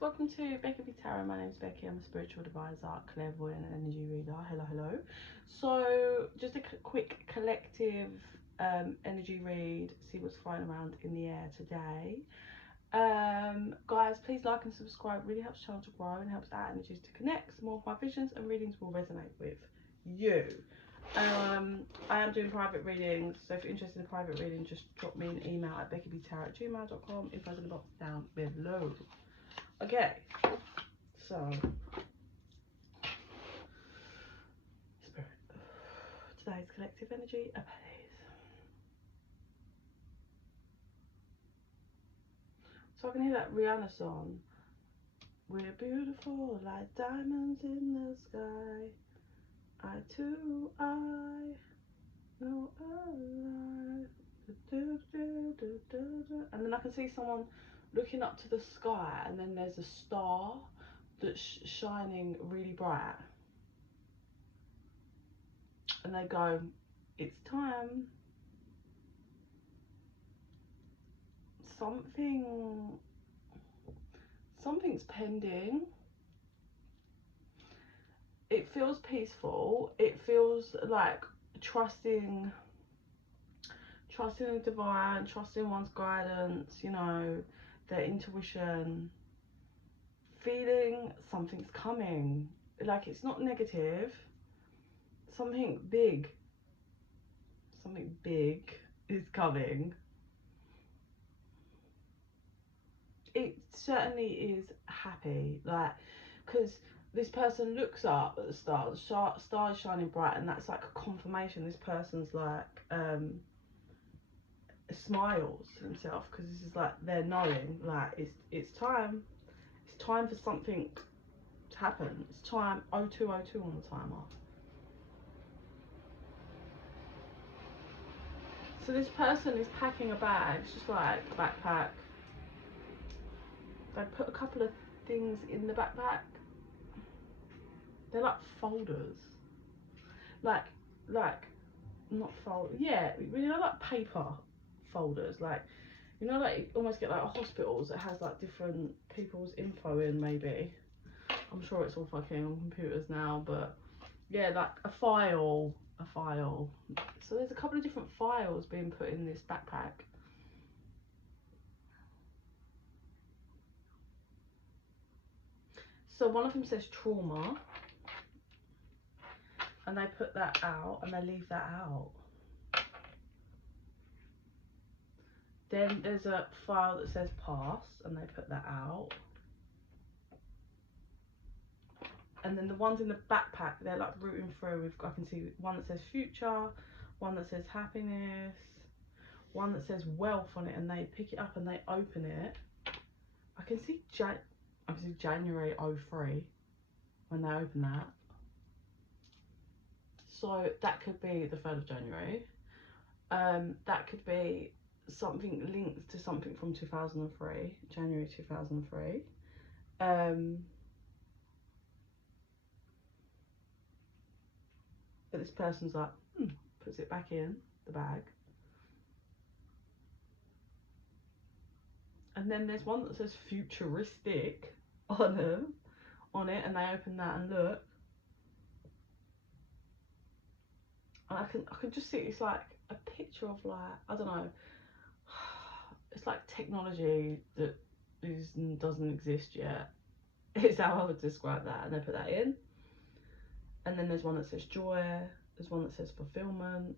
welcome to bekibtarot. My name is Becky. I'm a spiritual advisor, clairvoyant and energy reader. Hello. So just a quick collective energy read, see what's flying around in the air today. Guys, please like and subscribe. Really helps the channel to grow and helps our energies to connect. So more of my visions and readings will resonate with you. I am doing private readings, so if you're interested in a private reading, just drop me an email at bekibtarot@gmail.com. Info's in the box down below. Okay, so Spirit, today's collective energy, please. So I can hear that Rihanna song. We're beautiful like diamonds in the sky. Eye to eye, no alive. And then I can see someone looking up to the sky, and then there's a star that's shining really bright. And they go, it's time. Something's pending. It feels peaceful. It feels like trusting the divine, trusting one's guidance, you know, their intuition, feeling something's coming. Like, it's not negative. Something big is coming. It certainly is happy, like, because this person looks up at the star, the star is shining bright, and that's like a confirmation. This person's like smiles himself, because this is like they're knowing, like, it's time for something to happen. It's time. 0202 on the timer. So this person is packing a bag. It's just like a backpack. They put a couple of things in the backpack. They're like folders, like not fold. Yeah, you know, like paper folders, like, you know, like you almost get like hospitals that has like different people's info in. Maybe, I'm sure it's all fucking on computers now, but yeah, like a file. So there's a couple of different files being put in this backpack. So one of them says trauma, and they put that out, and they leave that out. Then there's a file that says past, and they put that out. And then the ones in the backpack, they're like rooting through. I can see one that says future, one that says happiness, one that says wealth on it, and they pick it up and they open it. I can see January 03 when they open that. So that could be the 3rd of January. That could be something linked to something from 2003, January 2003. But this person's like, puts it back in the bag. And then there's one that says futuristic on it, and they open that and look. And I can just see it's like a picture of, like, I don't know, it's like technology that doesn't exist yet. It's how I would describe that. And they put that in. And then there's one that says joy, there's one that says fulfillment,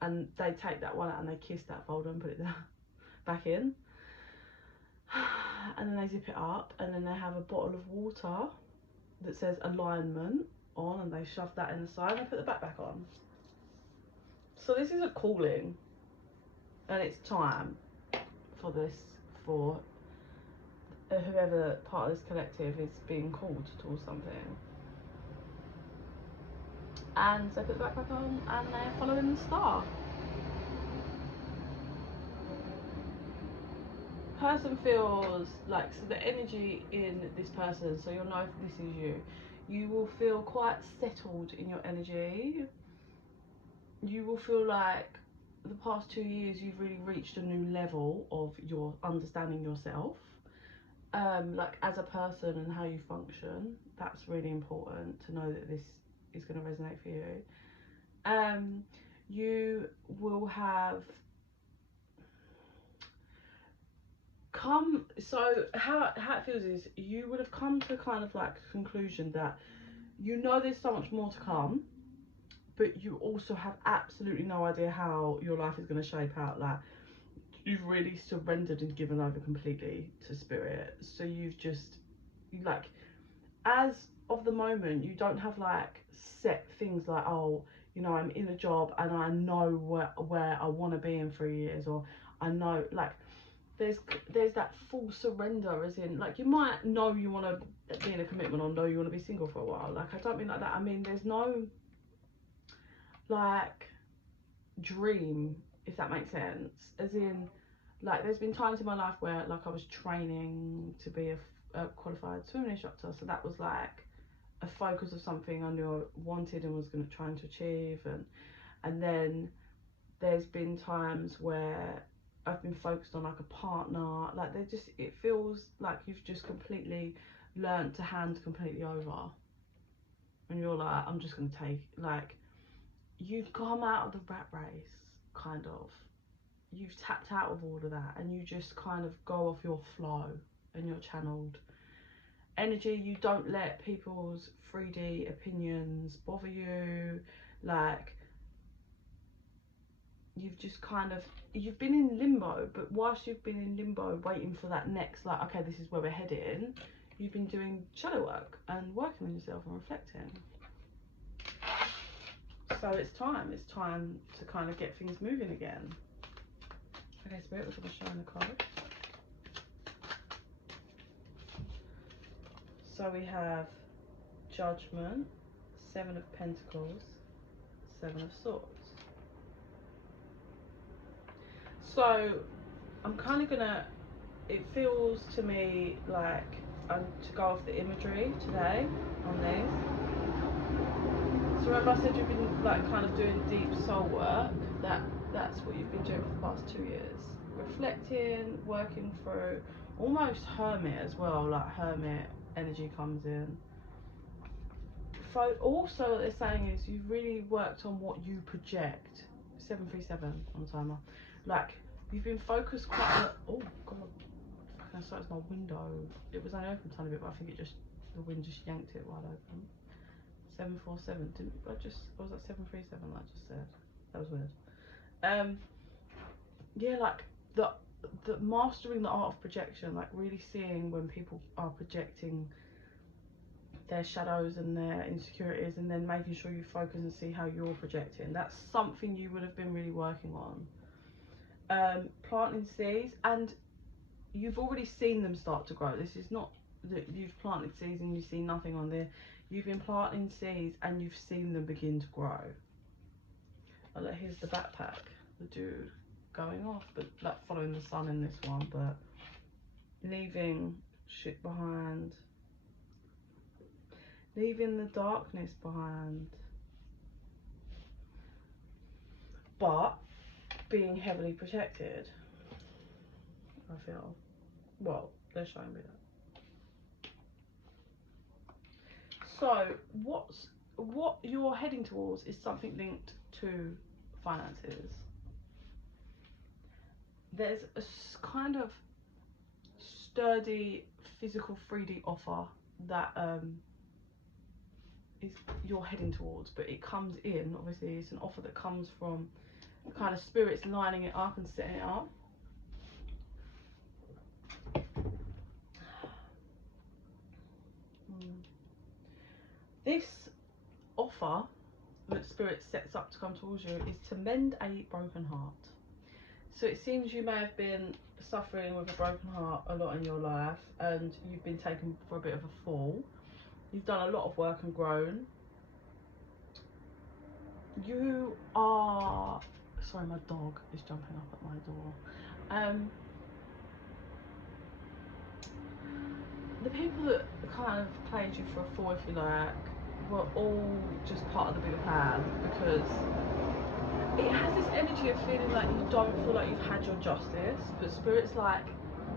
and they take that one out and they kiss that folder and put it down, back in. And then they zip it up, and then they have a bottle of water that says alignment on, and they shove that in the side and they put the backpack on. So this is a calling, and it's time for this, for whoever part of this collective is being called towards something. And they put the backpack on and they're following the star. Person feels like, so the energy in this person, so you'll know if this is you will feel quite settled in your energy. You will feel like the past 2 years you've really reached a new level of your understanding yourself. like as a person and how you function. That's really important to know that this is going to resonate for you. You will have so how it feels is you would have come to kind of like a conclusion that you know there's so much more to come, but you also have absolutely no idea how your life is going to shape out. Like, you've really surrendered and given over completely to spirit. So you've just, like, as of the moment, you don't have like set things like, oh, you know, I'm in a job and I know where I want to be in 3 years, or I know, like, there's that full surrender, as in, like, you might know you want to be in a commitment or know you want to be single for a while. Like, I don't mean like that. I mean, there's no like dream, if that makes sense, as in, like, there's been times in my life where like I was training to be a qualified swimming instructor, so that was like a focus of something I knew I wanted and was going to try to achieve, and then there's been times where I've been focused on like a partner. Like, it feels like you've just completely learned to hand completely over, and you're like, I'm just going to take, like, you've come out of the rat race, kind of. You've tapped out of all of that and you just kind of go off your flow and you're channeled energy. You don't let people's 3D opinions bother you. Like, you've just kind of, you've been in limbo, but whilst you've been in limbo waiting for that next, like, okay, this is where we're heading, you've been doing shadow work and working on yourself and reflecting. So it's time to kind of get things moving again. Okay, Spirit, we're going to show in the card. So we have Judgment, 7 of Pentacles, 7 of Swords. So I'm kind of gonna, it feels to me like I'm to go off the imagery today on these. So remember I said you've been like kind of doing deep soul work? That's what you've been doing for the past 2 years. Reflecting, working through, almost hermit as well, like hermit energy comes in. So also what they're saying is you've really worked on what you project. 737 on the timer. Like, you've been focused quite a lot. Oh god, I started my window. It was only open a tiny bit, but I think the wind just yanked it wide open. 747, didn't I just, or was that 737 I just said? That was weird. Yeah, like the mastering the art of projection, like really seeing when people are projecting their shadows and their insecurities, and then making sure you focus and see how you're projecting. That's something you would have been really working on. Planting seeds, and you've already seen them start to grow. This is not that you've planted seeds and you see nothing on there. You've been planting seeds and you've seen them begin to grow. Oh look, here's the backpack, the dude going off, but like following the sun in this one, but leaving shit behind, leaving the darkness behind, but being heavily protected, I feel. Well, they're showing me that. So what you're heading towards is something linked to finances. There's a kind of sturdy physical 3D offer that is you're heading towards, but it comes in, obviously it's an offer that comes from kind of spirits lining it up and setting it up. This offer that spirit sets up to come towards you is to mend a broken heart. So it seems you may have been suffering with a broken heart a lot in your life, and you've been taken for a bit of a fall. You've done a lot of work and grown. You are, sorry, my dog is jumping up at my door. The people that kind of played you for a fool, if you like, were all just part of the bigger plan, because it has this energy of feeling like you don't feel like you've had your justice, but spirit's like,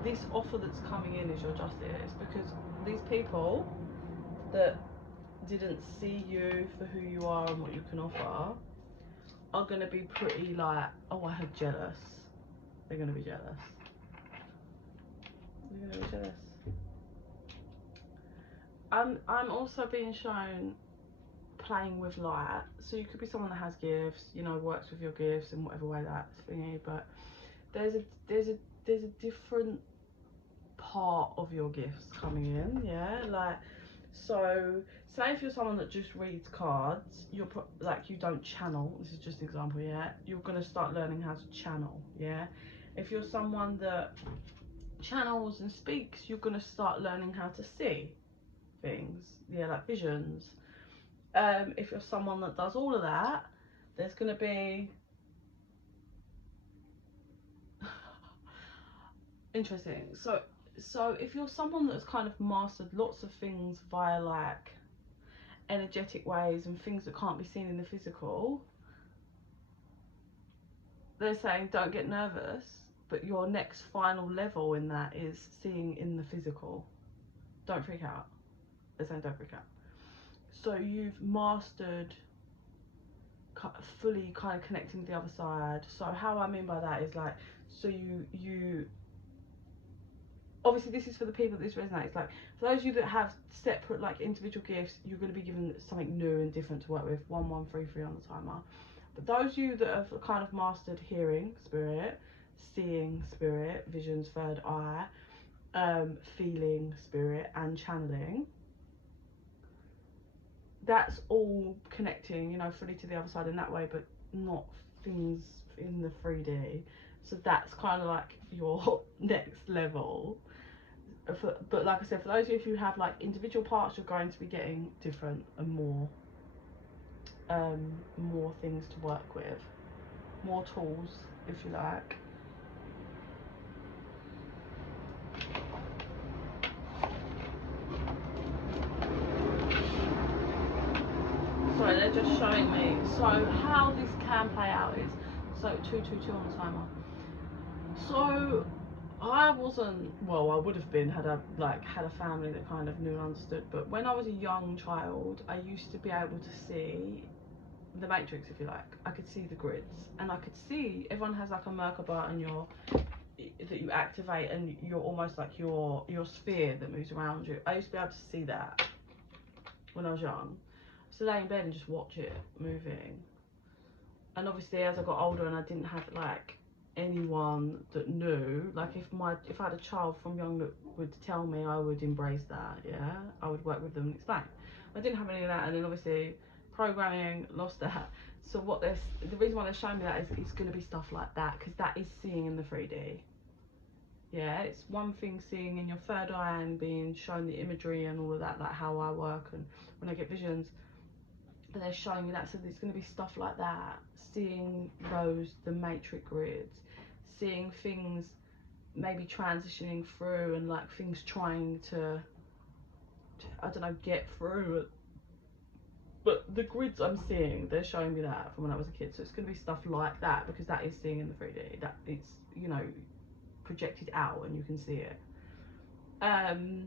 this offer that's coming in is your justice, because these people that didn't see you for who you are and what you can offer are going to be pretty like, oh, I heard jealous. They're going to be jealous. They're going to be jealous. I'm also being shown playing with light. So you could be someone that has gifts, you know, works with your gifts in whatever way that's thingy, but there's a different part of your gifts coming in, yeah? Like, so say if you're someone that just reads cards, you're like, you don't channel, this is just an example, yeah? You're gonna start learning how to channel, yeah? If you're someone that channels and speaks, you're gonna start learning how to see things, yeah, like visions. If you're someone that does all of that, there's gonna be interesting. So if you're someone that's kind of mastered lots of things via like energetic ways and things that can't be seen in the physical, they're saying don't get nervous, but your next final level in that is seeing in the physical. Don't freak out. They're saying don't freak out. So you've mastered fully kind of connecting with the other side. So how I mean by that is like, so you obviously this is for the people that this resonates. Like for those of you that have separate like individual gifts, you're going to be given something new and different to work with. 1133 on the timer. But those of you that have kind of mastered hearing spirit, seeing spirit, visions, third eye, feeling spirit, and channeling, that's all connecting, you know, fully to the other side in that way, but not things in the 3D. So that's kind of like your next level. But like I said, for those of you who have like individual parts, you're going to be getting different and more things to work with, more tools, if you like. So they're just showing me. So how this can play out is, so 222 on the timer. So I wasn't, well, I would have been had I had a family that kind of knew and understood, but when I was a young child, I used to be able to see the matrix, if you like. I could see the grids, and I could see everyone has like a Merkaba and that you activate, and you're almost like your sphere that moves around you. I used to be able to see that when I was young. So lay in bed and just watch it moving. And obviously as I got older and I didn't have like anyone that knew, like if I had a child from young that would tell me, I would embrace that, yeah? I would work with them and explain. I didn't have any of that, and then obviously programming, lost that. So the reason why they're showing me that is it's going to be stuff like that, because that is seeing in the 3D. Yeah, it's one thing seeing in your third eye and being shown the imagery and all of that, like how I work and when I get visions, but they're showing me that. So there's going to be stuff like that, seeing the matrix grids, seeing things maybe transitioning through, and like things trying to I don't know, get through it. But the grids I'm seeing, they're showing me that from when I was a kid. So it's going to be stuff like that, because that is seeing in the 3D. That it's, you know, projected out and you can see it. Yeah.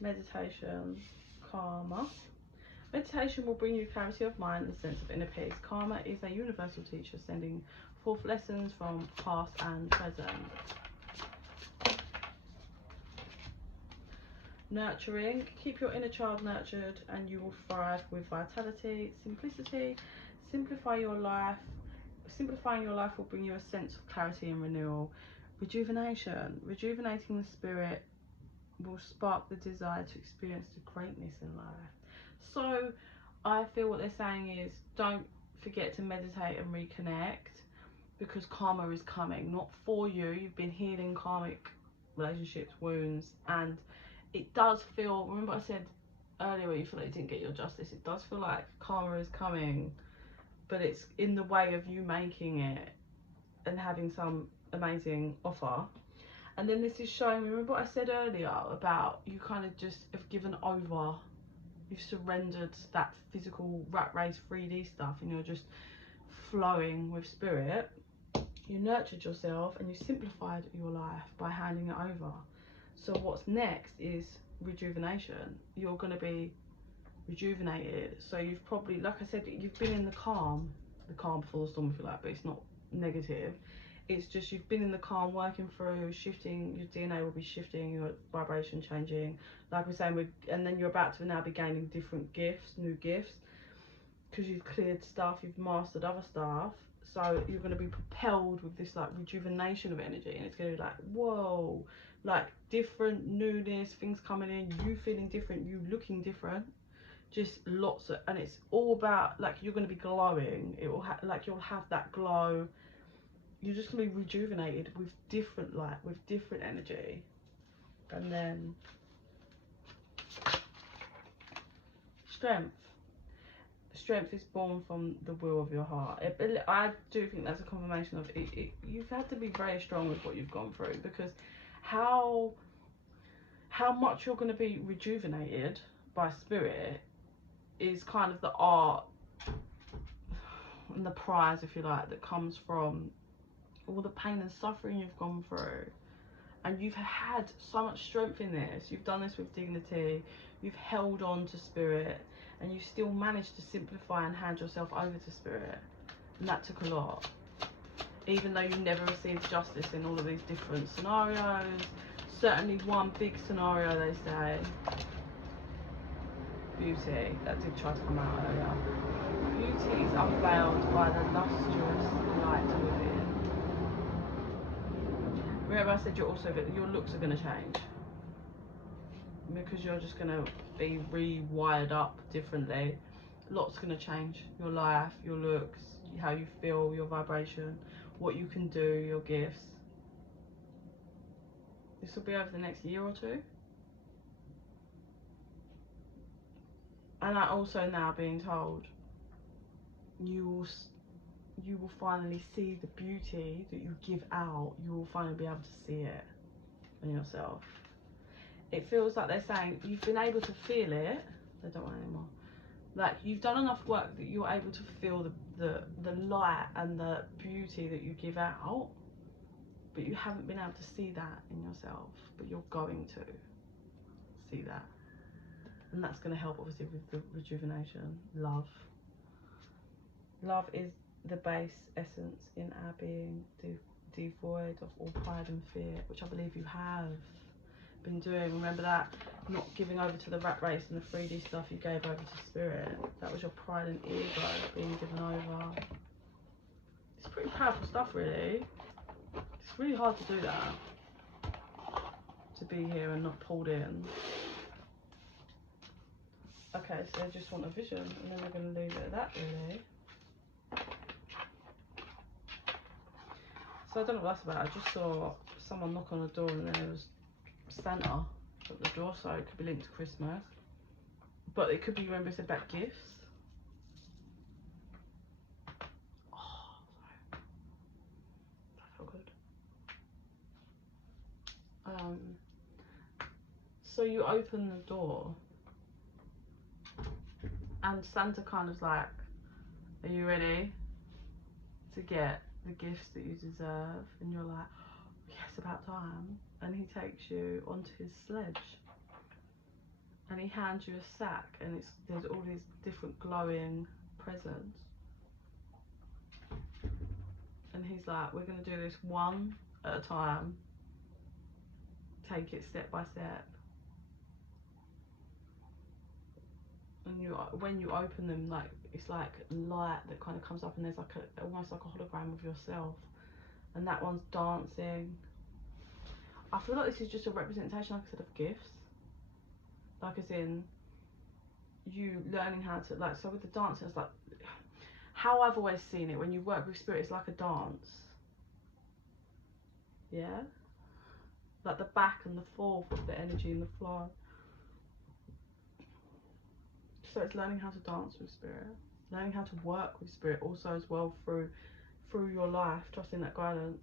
Meditation, karma. Meditation will bring you clarity of mind and a sense of inner peace. Karma is a universal teacher sending forth lessons from past and present. Nurturing. Keep your inner child nurtured and you will thrive with vitality. Simplicity. Simplify your life. Simplifying your life will bring you a sense of clarity and renewal. Rejuvenation. Rejuvenating the spirit will spark the desire to experience the greatness in life. So I feel what they're saying is, don't forget to meditate and reconnect, because karma is coming, not for you. You've been healing karmic relationships, wounds, and it does feel, remember I said earlier where you feel like you didn't get your justice, it does feel like karma is coming, but it's in the way of you making it and having some amazing offer. And then this is showing, remember what I said earlier about you kind of just have given over, you've surrendered that physical rat race 3D stuff, and you're just flowing with spirit. You nurtured yourself and you simplified your life by handing it over. So what's next is rejuvenation. You're going to be rejuvenated. So you've probably, like I said, you've been in the calm before the storm, if you like, but it's not negative. It's just you've been in the calm, working through, shifting. Your DNA will be shifting, your vibration changing, like we're saying, and then you're about to now be gaining different gifts, new gifts, because you've cleared stuff, you've mastered other stuff. So you're going to be propelled with this like rejuvenation of energy, and it's going to be like, whoa, like different newness, things coming in, you feeling different, you looking different, just lots of, and it's all about like you're going to be glowing. It will like you'll have that glow. You're just going to be rejuvenated with different light, with different energy. And then strength. Strength is born from the will of your heart. I do think that's a confirmation of it. You've had to be very strong with what you've gone through, because how much you're going to be rejuvenated by spirit is kind of the art and the prize, if you like, that comes from all the pain and suffering you've gone through. And you've had so much strength in this. You've done this with dignity. You've held on to spirit, and you still managed to simplify and hand yourself over to spirit. And that took a lot. Even though you never received justice in all of these different scenarios. Certainly one big scenario, they say. Beauty. That did try to come out earlier. Beauty is unveiled by the lustrous light within. Remember I said your looks are going to change, because you're just going to be rewired up differently. Lots going to change. Your life, your looks, how you feel, your vibration, what you can do, your gifts. This will be over the next year or two. And I also now being told you will finally see the beauty that you give out. You will finally be able to see it in yourself. It feels like they're saying you've been able to feel it. They don't want it anymore. Like you've done enough work that you're able to feel the light and the beauty that you give out, but you haven't been able to see that in yourself. But you're going to see that, and that's going to help obviously with the rejuvenation. Love is the base essence in our being, devoid of all pride and fear, which I believe you have been doing. Remember that, not giving over to the rat race and the 3D stuff, you gave over to spirit. That was your pride and ego being given over. It's pretty powerful stuff, really. It's really hard to do that, to be here and not pulled in. Okay, so they just want a vision, and then we're going to leave it at that, really. So I don't know what that's about. I just saw someone knock on the door, and then there was Santa at the door, so it could be linked to Christmas. But it could be, remember, it's about gifts. Oh, sorry. That felt good. So you open the door, and Santa kind of like, are you ready to get the gifts that you deserve? And you're like, yes, about time. And he takes you onto his sledge, and he hands you a sack, and there's all these different glowing presents, and he's like, we're going to do this one at a time, take it step by step. And when you open them, like it's like light that kind of comes up, and there's like almost like a hologram of yourself, and that one's dancing. I feel like this is just a representation, like I said, of gifts. Like as in you learning how to, like, so with the dancing, it's like how I've always seen it, when you work with spirit, it's like a dance. Yeah? Like the back and the forth of the energy and the flow. So it's learning how to dance with spirit, learning how to work with spirit also as well through your life, trusting that guidance.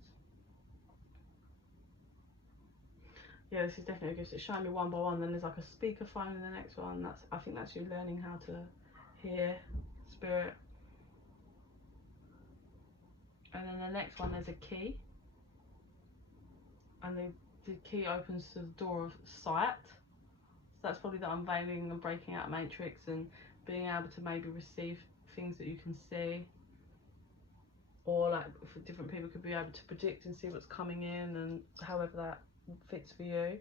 Yeah, this is definitely a gift. It's showing me one by one. Then there's like a speakerphone in the next one. I think that's you learning how to hear spirit. And then the next one, there's a key, and the key opens to the door of sight. So that's probably the unveiling and breaking out matrix and being able to maybe receive things that you can see, or like for different people could be able to predict and see what's coming in, and however that fits for you.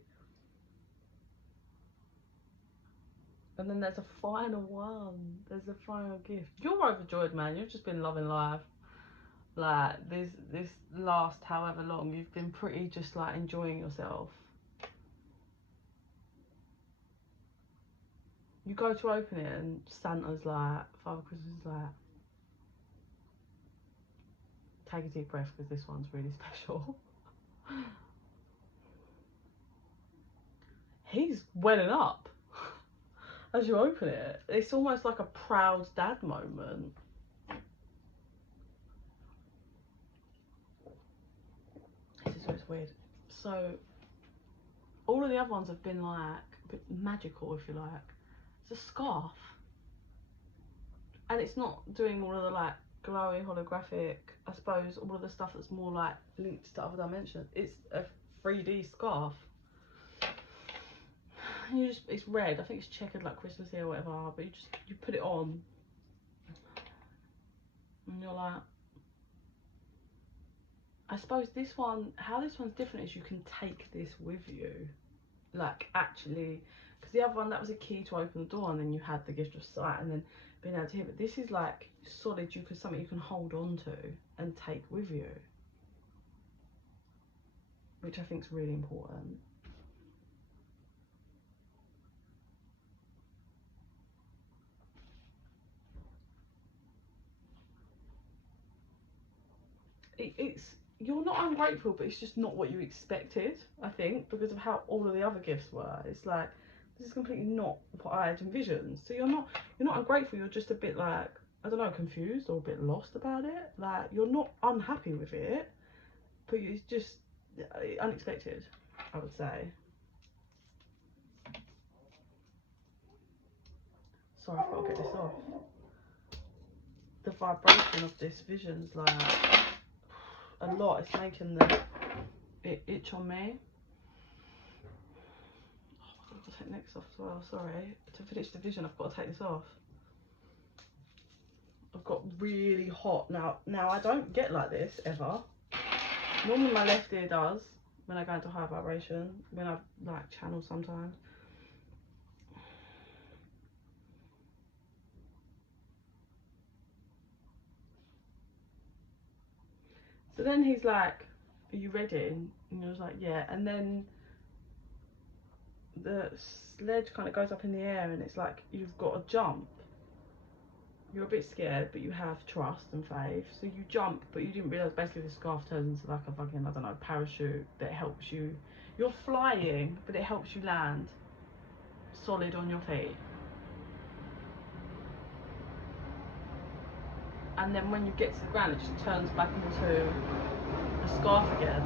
And then there's a final one. There's a final gift. You're overjoyed, man. You've just been loving life. Like this last however long, you've been pretty just like enjoying yourself. You go to open it and Santa's like, Father Christmas is like, take a deep breath because this one's really special. He's welling up as you open it. It's almost like a proud dad moment. This is what's weird. So all of the other ones have been like a bit magical, if you like. It's a scarf, and it's not doing all of the like glowy holographic, I suppose, all of the stuff that's more like linked to other dimensions. It's a 3D scarf. It's red. I think it's checkered like Christmassy or whatever, but you put it on and you're like, I suppose how this one's different is you can take this with you, like actually, because the other one, that was a key to open the door and then you had the gift of sight and then being able to hear, but this is like solid, something you can hold on to and take with you, which I think is really important. You're not ungrateful, but it's just not what you expected, I think, because of how all of the other gifts were. It's like, this is completely not what I had envisioned. So you're not ungrateful, you're just a bit like, I don't know, confused or a bit lost about it. Like, you're not unhappy with it, but it's just unexpected, I would say. Sorry, I've got to get this off. The vibration of this vision's like a lot. It's making it itch on me. I've got to take next off as well, sorry. To finish the vision, I've got to take this off. I've got really hot now. Now, I don't get like this ever. Normally my left ear does when I go into high vibration, when I like channel sometimes. So then he's like, are you ready? And I was like, yeah. And then the sledge kind of goes up in the air and it's like you've got to jump. You're a bit scared, but you have trust and faith. So you jump, but you didn't realise basically the scarf turns into like a fucking, I don't know, parachute that helps you. You're flying, but it helps you land solid on your feet. And then when you get to the ground, it just turns back into a scarf again.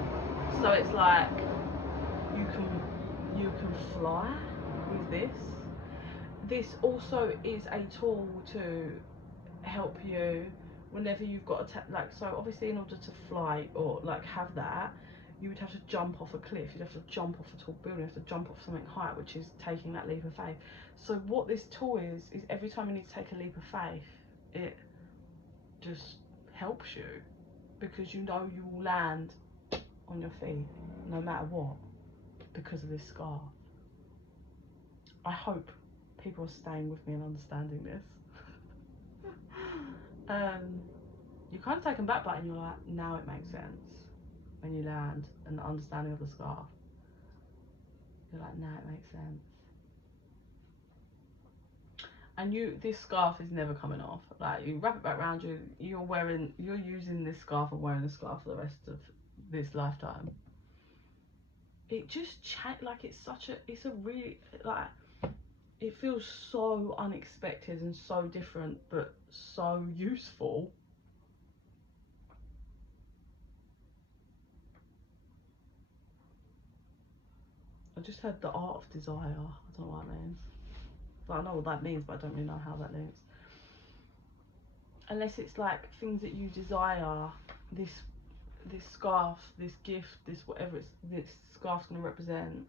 So it's like you can fly with this. This also is a tool to help you whenever you've got like, so obviously in order to fly or like have that, you would have to jump off a cliff, you'd have to jump off a tall building, you have to jump off something high, which is taking that leap of faith. So what this tool is every time you need to take a leap of faith, it just helps you, because you know you will land on your feet no matter what because of this scarf. I hope people are staying with me and understanding this. You're kind of taken back by it and you're like, now it makes sense when you land, and the understanding of the scarf. You're like, now it makes sense. And this scarf is never coming off. Like, you wrap it back around you, you're using this scarf and wearing this scarf for the rest of this lifetime. It just like it's a really, like, it feels so unexpected and so different, but so useful. I just heard the art of desire. I don't know what that means. But I know what that means, but I don't really know how that links. Unless it's like things that you desire, this scarf, this gift, this whatever this scarf's gonna represent.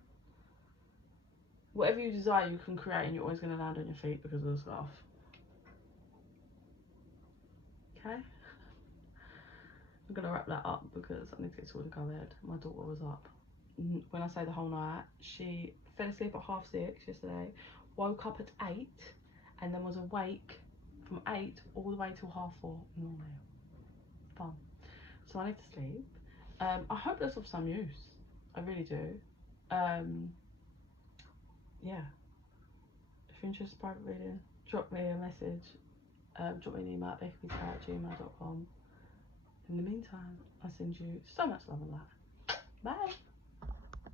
Whatever you desire, you can create, and you're always gonna land on your feet because of the scarf. Okay. I'm gonna wrap that up because I need to get sorted and go to bed. My daughter was up. When I say the whole night, she fell asleep at 6:30 yesterday, woke up at 8, and then was awake from 8 all the way till 4:30 in the morning. Fun. So I need to sleep. I hope that's of some use. I really do. Yeah. If you're interested in private reading, drop me a message. Drop me an email at bekibtarot@gmail.com. In the meantime, I send you so much love and light. Bye.